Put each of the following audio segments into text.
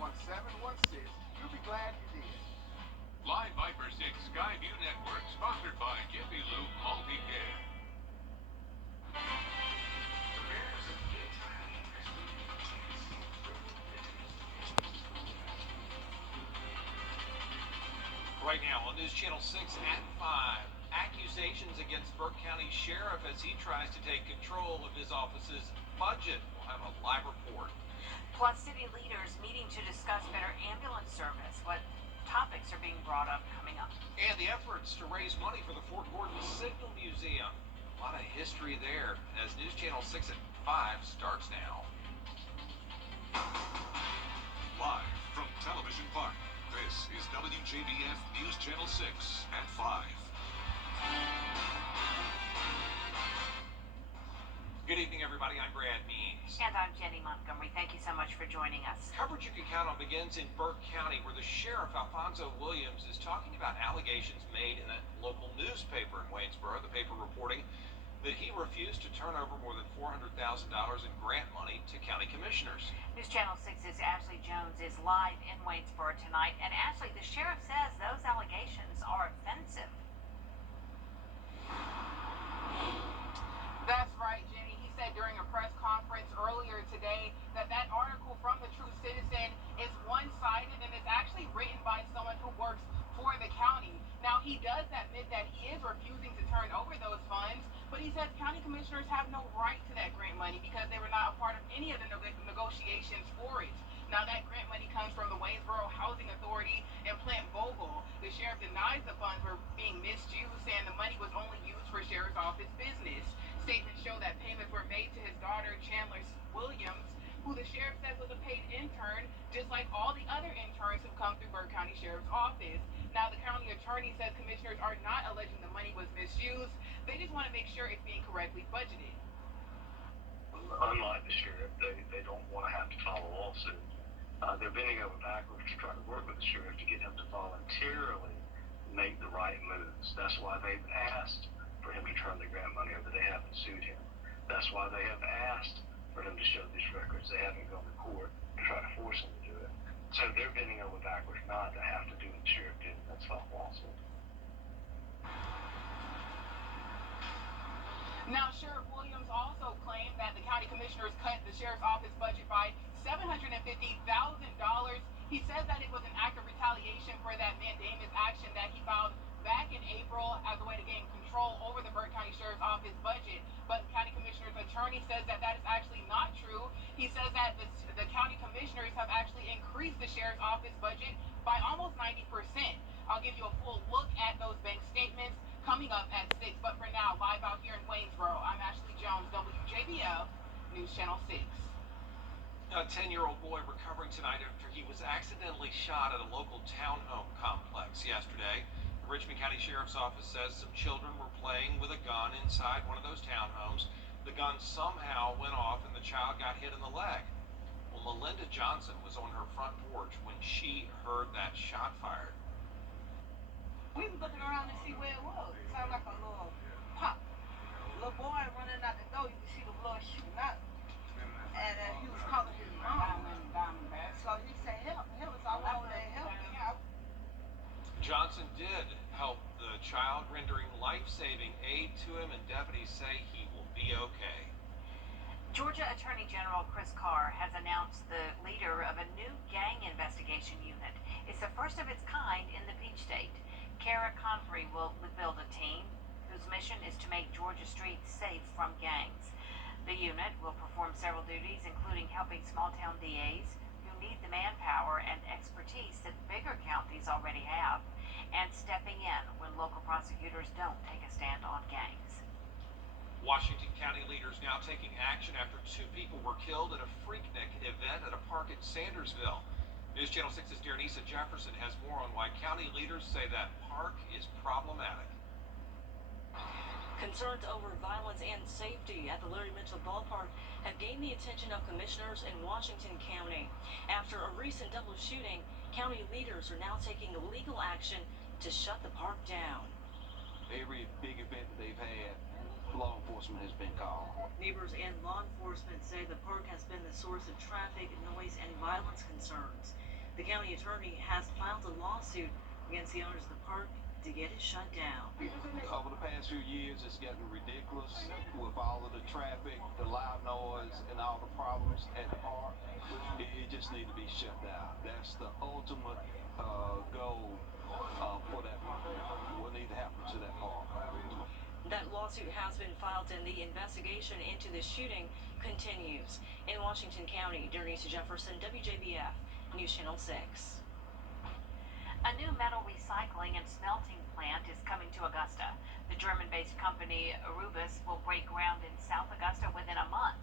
1716. You'll be glad you did. Live Viper 6 Skyview Network, sponsored by Jiffy Lube Multicare. Right now on News Channel 6 at 5, accusations against Burke County Sheriff as he tries to take control of his office's budget. We'll have a live report. Plus, city leaders meeting to discuss better ambulance service. What topics are being brought up coming up? And the efforts to raise money for the Fort Gordon Signal Museum. A lot of history there as News Channel 6 at 5 starts now. Live from Television Park, this is Wjbf News Channel 6 at 5. Good evening, everybody. I'm Brad Means. And I'm Jenny Montgomery. Thank you so much for joining us. Coverage you can count on begins in Burke County, where the sheriff, Alfonso Williams, is talking about allegations made in a local newspaper in Waynesboro. The paper reporting that he refused to turn over more than $400,000 in grant money to county commissioners. News Channel 6's Ashley Jones is live in Waynesboro tonight. And Ashley, the sheriff says those allegations are offensive. That's right, Jenny. He said during a press conference earlier today that article from the True Citizen is one-sided and it's actually written by someone who works for the county. Now, he does admit that he is refusing to turn over those funds, but he says county commissioners have no right to that grant money because they were not a part of any of the negotiations for it. Now, that grant money comes from the Waynesboro Housing Authority and Plant Vogel. The sheriff denies the funds were being misused, saying the money was only used for sheriff's office business. Statements show that payments were made to his daughter, Chandler Williams, who the sheriff says was a paid intern, just like all the other interns who come through Burke County Sheriff's Office. Now, the county attorney says commissioners are not alleging the money was misused. They just want to make sure it's being correctly budgeted. Unlike the sheriff, they don't want to have to file a lawsuit. They're bending over backwards to try to work with the sheriff to get him to voluntarily make the right moves. That's why they've asked for him to turn the grant money over. They haven't sued him. That's why they have asked for him to show these records. They haven't gone to court to try to force him to do it. So they're bending over backwards not to have to do what the sheriff did. That's file a lawsuit. Now, Sheriff Williams also claimed that the county commissioners cut the sheriff's office budget by $750,000. He says that it was an act of retaliation for that mandamus action that he filed back in April as a way to gain control over the Burke County Sheriff's Office budget. But the county commissioner's attorney says that is actually not true. He says that the county commissioners have actually increased the sheriff's office budget by almost 90%. I'll give you a full look at those bank statements coming up at 6. But for now, live out here in Waynesboro, I'm Ashley Jones, WJBL, News Channel 6. A 10-year-old boy recovering tonight after he was accidentally shot at a local townhome complex yesterday. The Richmond County Sheriff's Office says some children were playing with a gun inside one of those townhomes. The gun somehow went off and the child got hit in the leg. Well, Melinda Johnson was on her front porch when she heard that shot fired. We was looking around to see where it was. It sounded like a little pop. Little boy running out the door, you could see the blood shooting out. And he was calling his mom. So he said, help me. So I went over there and helped him out. Johnson did help the child, rendering life-saving aid to him, and deputies say he will be okay. Georgia Attorney General Chris Carr has announced the leader of a new gang investigation unit. It's the first of its kind in the Peach State. Kara Confrey will build a team whose mission is to make Georgia streets safe from gangs. The unit will perform several duties, including helping small-town DAs who need the manpower and expertise that bigger counties already have, and stepping in when local prosecutors don't take a stand on gangs. Washington County leaders now taking action after 2 people were killed at a Freaknik event at a park in Sandersville. News Channel 6's Dearnisa Jefferson has more on why county leaders say that park is problematic. Concerns over violence and safety at the Larry Mitchell Ballpark have gained the attention of commissioners in Washington County. After a recent double shooting, county leaders are now taking legal action to shut the park down. Every big event that they've had, law enforcement has been called. Neighbors and law enforcement say the park has been the source of traffic, noise, and violence concerns. The county attorney has filed a lawsuit against the owners of the park to get it shut down. Over the past few years, it's gotten ridiculous with all of the traffic, the loud noise, and all the problems at the park. It just needs to be shut down. That's the ultimate goal for that park. What needs to happen to that park? That lawsuit has been filed and the investigation into the shooting continues. In Washington County, Denise Jefferson, WJBF, News Channel 6. A new metal recycling and smelting plant is coming to Augusta. The German-based company Wjbf will break ground in South Augusta within a month.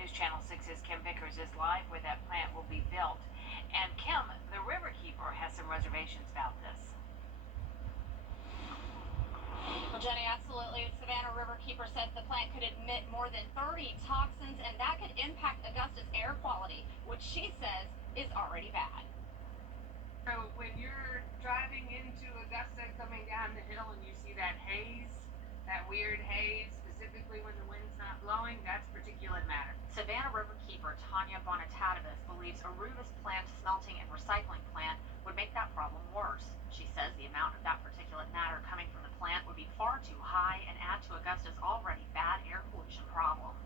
News Channel 6's Kim Vickers is live where that plant will be built. And Kim, the Riverkeeper, has some reservations about this. Well, Jenny, absolutely. The Savannah Riverkeeper says the plant could emit more than 30 toxins, and that could impact Augusta's air quality, which she says is already bad. So when you're driving into Augusta coming down the hill and you see that haze, that weird haze, specifically when the wind's not blowing, that's particulate matter. Savannah Riverkeeper Tanya Bonatadovas believes a Wjbf plant smelting and recycling plant would make that problem worse. She says the amount of that particulate matter coming from the plant would be far too high and add to Augusta's already bad air pollution problem.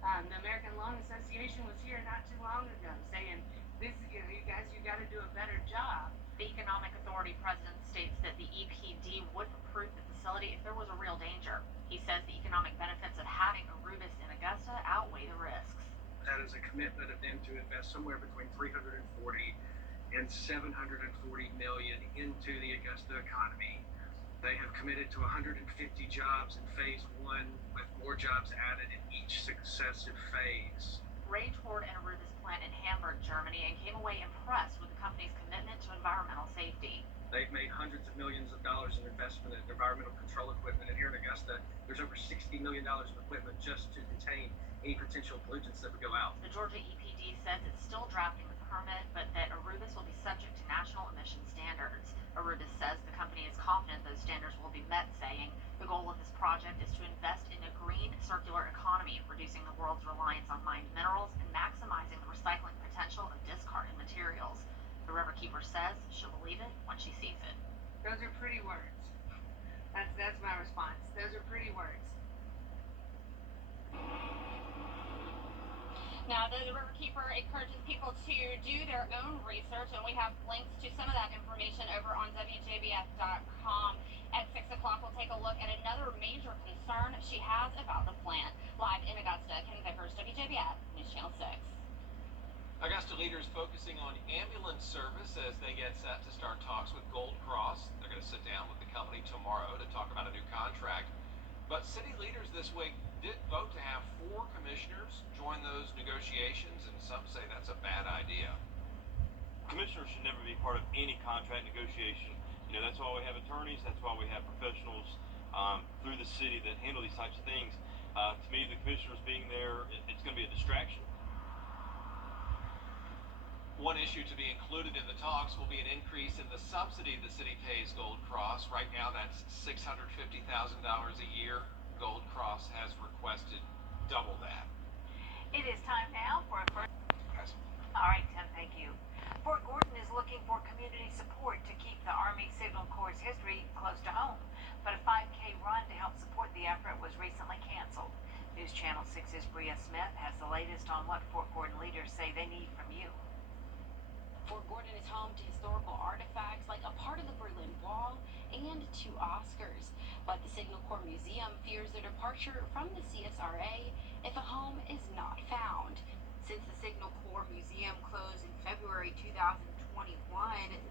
The American Lung Association was here not too long ago saying, you guys, you got to do a better job. The Economic Authority president states that the EPD would approve the facility if there was a real danger. He says the economic benefits of having a Wjbf in Augusta outweigh the risks. That is a commitment of them to invest somewhere between 340 and 740 million into the Augusta economy. They have committed to 150 jobs in phase one, with more jobs added in each successive phase. Ray toured a Wjbf plant in Hamburg, Germany, and came away impressed with the company's commitment to environmental safety. They've made hundreds of millions of dollars in investment in environmental control equipment, and here in Augusta, there's over $60 million of equipment just to contain any potential pollutants that would go out. The Georgia EPD says it's still drafting the permit, but that Wjbf will be subject to national emission standards. Wjbf says the company is confident those standards will be met, saying the goal of this project is to invest in a green circular economy, reducing the world's reliance on mined minerals and maximizing the recycling potential of discarded materials. The Riverkeeper says she'll believe it when she sees it. Those are pretty words. That's my response. Those are pretty words. Now, the Riverkeeper encourages people to do their own research, and we have links to some of that information over on WJBF.com. At 6 o'clock, we'll take a look at another major concern she has about the plant. Live in Augusta, Kim Vickers, WJBF, News Channel 6. Augusta leaders focusing on ambulance service as they get set to start talks with Gold Cross. They're going to sit down with the company tomorrow to talk about a new contract. But city leaders this week did vote to have 4 commissioners join those negotiations, and some say that's a bad idea. Commissioners should never be part of any contract negotiation. You know, that's why we have attorneys, that's why we have professionals through the city that handle these types of things. To me, the commissioners being there, it's going to be a distraction. One issue to be included in the talks will be an increase in the subsidy the city pays Gold Cross. Right now, that's $650,000 a year. Gold Cross has requested double that. It is time now for a first. All right, Tim, thank you. Fort Gordon is looking for community support to keep the Army Signal Corps' history close to home. But a 5K run to help support the effort was recently canceled. News Channel 6's Bria Smith has the latest on what Fort Gordon leaders say they need from you. Fort Gordon is home to historical artifacts like a part of the Berlin Wall and 2 Oscars. But the Signal Corps Museum fears their departure from the CSRA if a home is not found. Since the Signal Corps Museum closed in February 2021,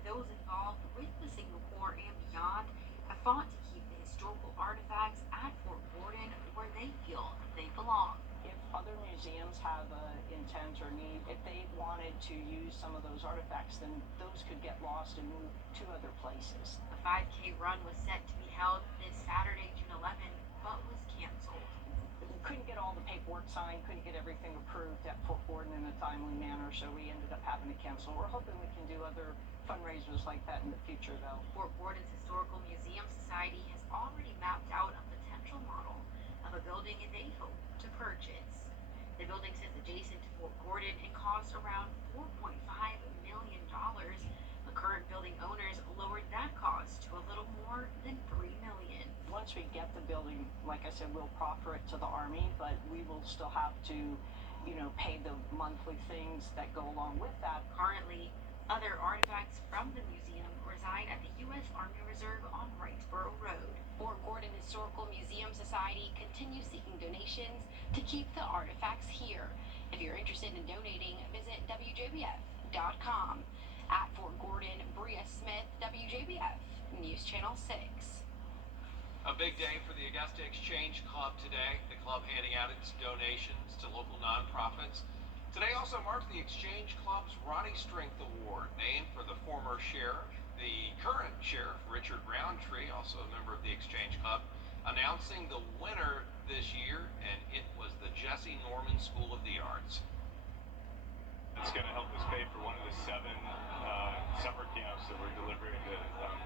those involved with the Signal Corps and beyond have fought to keep the historical artifacts at Fort Gordon where they feel they belong. If other museums have intent or need, if they wanted to use some of those artifacts, then those could get lost and moved to other places. The 5K run was set to be held this Saturday, June 11, but was canceled. We couldn't get all the paperwork signed, couldn't get everything approved at Fort Gordon in a timely manner, so we ended up having to cancel. We're hoping we can do other fundraisers like that in the future, though. Fort Gordon's Historical Museum Society has already mapped out a potential model. of a building they hope to purchase. The building sits adjacent to Fort Gordon and cost around $4.5 million, but current building owners lowered that cost to a little more than $3 million. Once we get the building, like I said, we'll proffer it to the Army, but we will still have to, pay the monthly things that go along with that. Currently, other artifacts from the museum reside at the U.S. Army Reserve on Wrightsboro Road. Fort Gordon Historical Museum Society continues seeking donations to keep the artifacts here. If you're interested in donating, visit Wjbf.com. At Fort Gordon, Bria Smith, WJBF, News Channel 6. A big day for the Augusta Exchange Club today. The club handing out its donations to local nonprofits. Today also marks the Exchange Club's Ronnie Strength Award, named for the former sheriff. The current sheriff, Richard Roundtree, also a member of the Exchange Club, announcing the winner this year, and it was the Jesse Norman School of the Arts. It's going to help us pay for one of the 7 summer camps that we're delivering to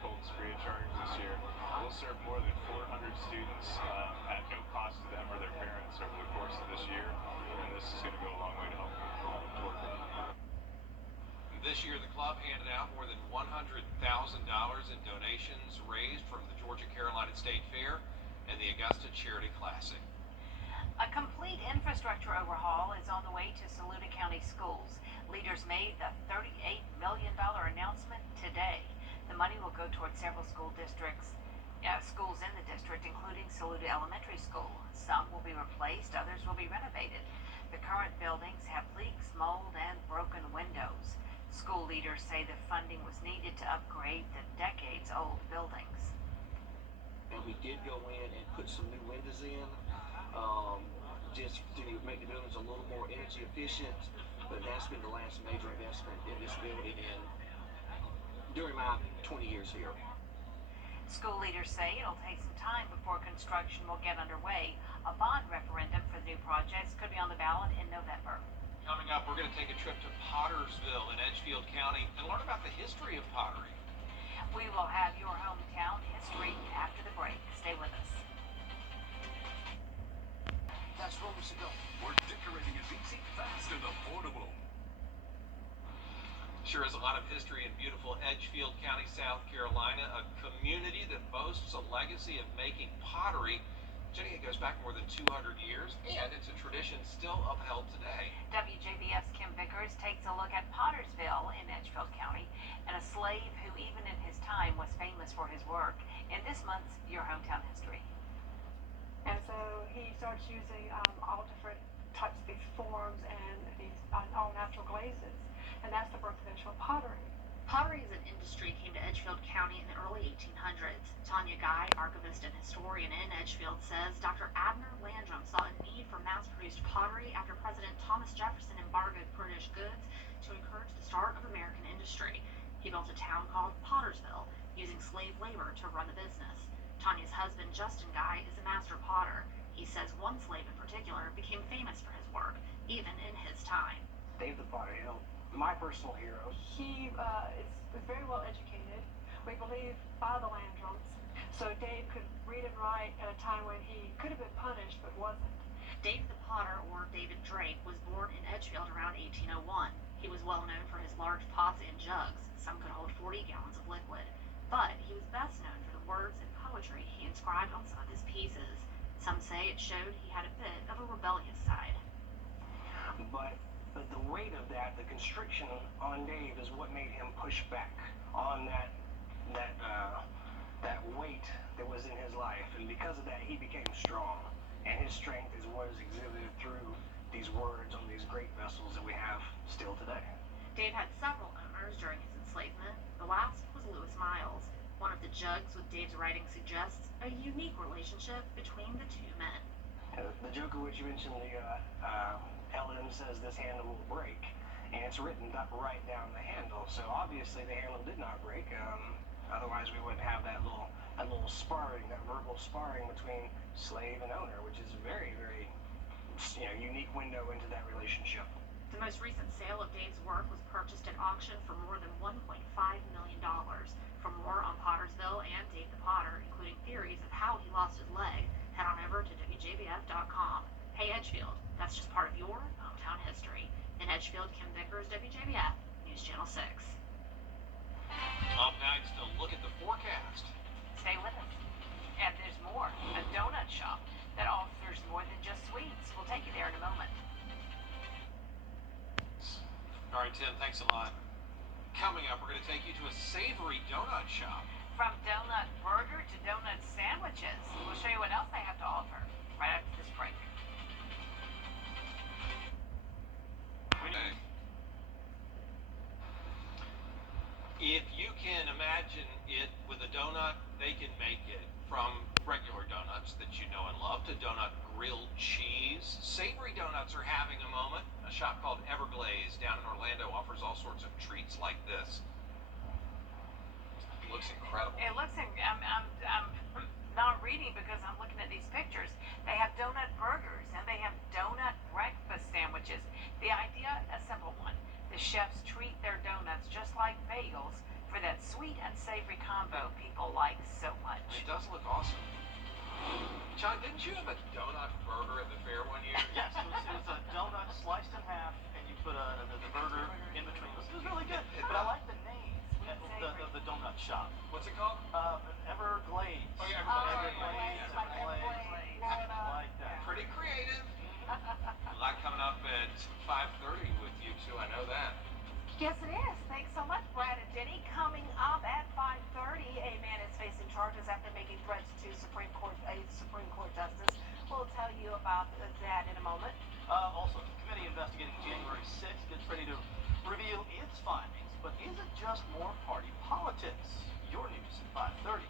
Cold Spring Chargers this year. We'll serve more than 400 students at no cost to them or their parents over the course of this year, and this is going to go a long way to help toward that. This year, the club handed out more than $100,000 in donations raised from the Georgia-Carolina State Fair and the Augusta Charity Classic. A complete infrastructure overhaul is on the way to Saluda County schools. Leaders made the $38 million announcement today. The money will go towards several schools in the district, including Saluda Elementary School. Some will be replaced, others will be renovated. The current buildings have leaks, mold, and broken windows. School leaders say the funding was needed to upgrade the decades-old buildings. And we did go in and put some new windows in, just to make the buildings a little more energy efficient. But that's been the last major investment in this building during my 20 years here. School leaders say it'll take some time before construction will get underway. A bond referendum for the new projects could be on the ballot in November. Coming up, we're going to take a trip to Pottersville in Edgefield County and learn about the history of pottery. We will have your hometown history after the break. Stay with us. That's Rose to go. Where decorating is easy, fast, and affordable. Sure is a lot of history in beautiful Edgefield County, South Carolina, a community that boasts a legacy of making pottery. Jenny, it goes back more than 200 years, and it's a tradition still upheld today. WJBF's Kim Vickers takes a look at Pottersville in Edgefield County, and a slave who even in his time was famous for his work. In this month's Your Hometown History. And so he starts using all different types of these forms and these all natural glazes, and that's the birth of Edgefield pottery. Pottery as an industry came to Edgefield County in the early 1800s. Tanya Guy, archivist and historian in Edgefield, says Dr. Abner Landrum saw a need for mass-produced pottery after President Thomas Jefferson embargoed British goods to encourage the start of American industry. He built a town called Pottersville, using slave labor to run the business. Tanya's husband, Justin Guy, is a master potter. He says one slave in particular became famous for his work, even in his time. Dave the Potter, my personal hero. He is very well educated, we believe, by the Landrums. So Dave could read and write at a time when he could have been punished, but wasn't. Dave the Potter, or David Drake, was born in Edgefield around 1801. He was well known for his large pots and jugs. Some could hold 40 gallons of liquid. But he was best known for the words and poetry he inscribed on some of his pieces. Some say it showed he had a bit of a rebellious side. But the weight of that, the constriction on Dave, is what made him push back on that weight that was in his life, and because of that, he became strong. And his strength is what is exhibited through these words on these great vessels that we have still today. Dave had several owners during his enslavement. The last was Lewis Miles. One of the jugs with Dave's writing suggests a unique relationship between the two men. The joke of which you mentioned, LM says this handle will break, and it's written right down the handle. So obviously the handle did not break. Otherwise we wouldn't have that little sparring, that verbal sparring between slave and owner, which is a very, very unique window into that relationship. The most recent sale of Dave's work was purchased at auction for more than $1.5 million. For more on Pottersville and Dave the Potter, including theories of how he lost his leg, head on over to Wjbf.com. Hey Edgefield, that's just part of your hometown history. In Edgefield, Kim Vickers, WJBF, News Channel 6. Up next, a look at the forecast. Stay with us. And there's more. A donut shop that offers more than just sweets. We'll take you there in a moment. All right, Tim, thanks a lot. Coming up, we're going to take you to a savory donut shop. From donut burger to donut sandwiches. We'll show you what else they have to offer right after this break. If you can imagine it with a donut, they can make it. From regular donuts that you know and love to donut grilled cheese. Savory Donuts are having a moment. A shop called Everglaze down in Orlando offers all sorts of treats like this. It looks incredible. It looks, I'm not reading because I'm looking at these pictures. They have donut burgers and they have donut breakfast sandwiches. The idea, a simple one. The chefs treat their donuts just like bagels for that sweet and savory combo people like so much. It does look awesome. John, didn't you have a donut burger at the fair one year? Yes, it was a donut sliced in half, and you put the burger in between. It was really good, but I like the name of the donut shop. What's it called? Everglaze. Oh, yeah, Everglaze. I like that. Pretty creative. A lot coming up at 5:30 with you two, I know that. Yes, it is. Thanks so much, Brad and Jenny. Coming up at 5:30, a man is facing charges after making threats to a Supreme Court justice. We'll tell you about that in a moment. Also, the committee investigating January 6th gets ready to reveal its findings, but is it just more party politics? Your news at 5:30.